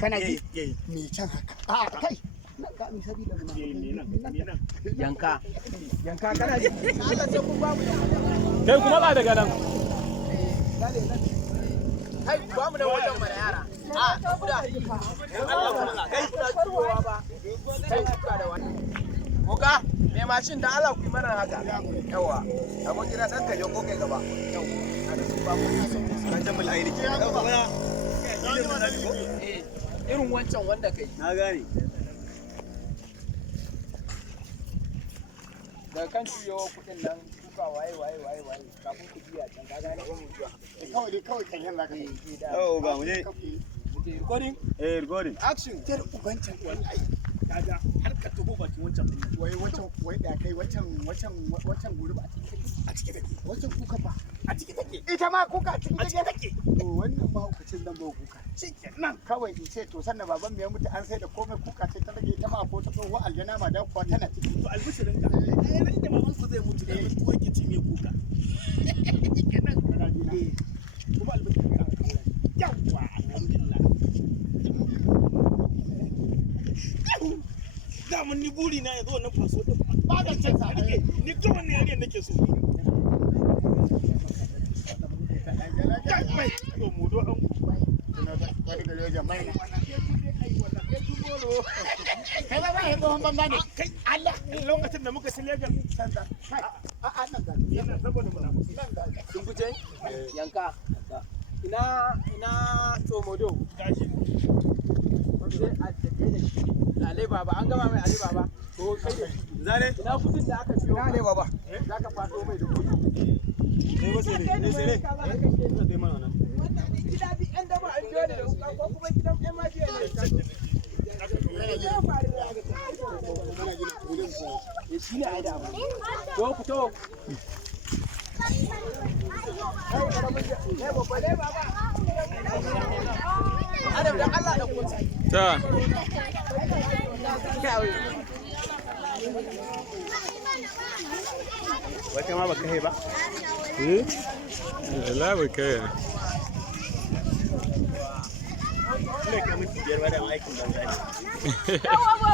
kana ji me can haka a kai ka mi sabila yanka kana ji Allah sai kun ba mu kai kuma ba daga nan kai ba mu da wajen mana yara a guda Allah kuma kai tuwa ba kai tuka da wani koga me mashin da Allah ku mana haka yawa abun gida dan ka je ko kai gaba yau ba mu kan jamal ayi ke irin wancan wanda kai na gane daga kan ciyo kudin nan kuka waye kafin ku biya can ka gane kawai kan yan zaka yi oh ga mu je recording recording action tar ubancan wallahi kaga har ka tugo bakin wancan wai da kai wancan guri ba a ciki take wancan kuka ba a ciki take ita ma kuka a ciki take to wannan ba hukacin dan ba kuka shikenan kawai in ce to sannan baban ya mutu an sai da komai kuka ce ta rage ita ma ko ta tsoho aljana ma dan kuwa tana ciki to albishirin ka ran da baban ku zai mutu da mun tuwa ke cinye kuka shikenan kana jina kuma albishirin ka yawa alhamdulillah daman ni buri na ya zo nan faso din ba da can sa ni ga wannan yariyan nake so kai to mu do an wani gari wajen mai na kai ba ba tsohon banza ne kai Allah lokacin da muka ci legal a nan ga yana saboda munafiki sun fice yanka ina tsomodo gashi sai a tafi da shi Ale Baba an gama mai Ale Baba to kai da zane ina kudin da aka biyo Ale Baba zaka fado mai da kudi ne ba sai ne sai ne dai mana nan wannan ne gida bi ɗan dama an biyo da wuka ko kuma gidan ɗan majiya ne ya shi ne a yi da abu to ku to Adam da Allah da kusa. ta wata ma baka ba la ba kai ne kamar biyar ba da aikin banza ne Yawa ba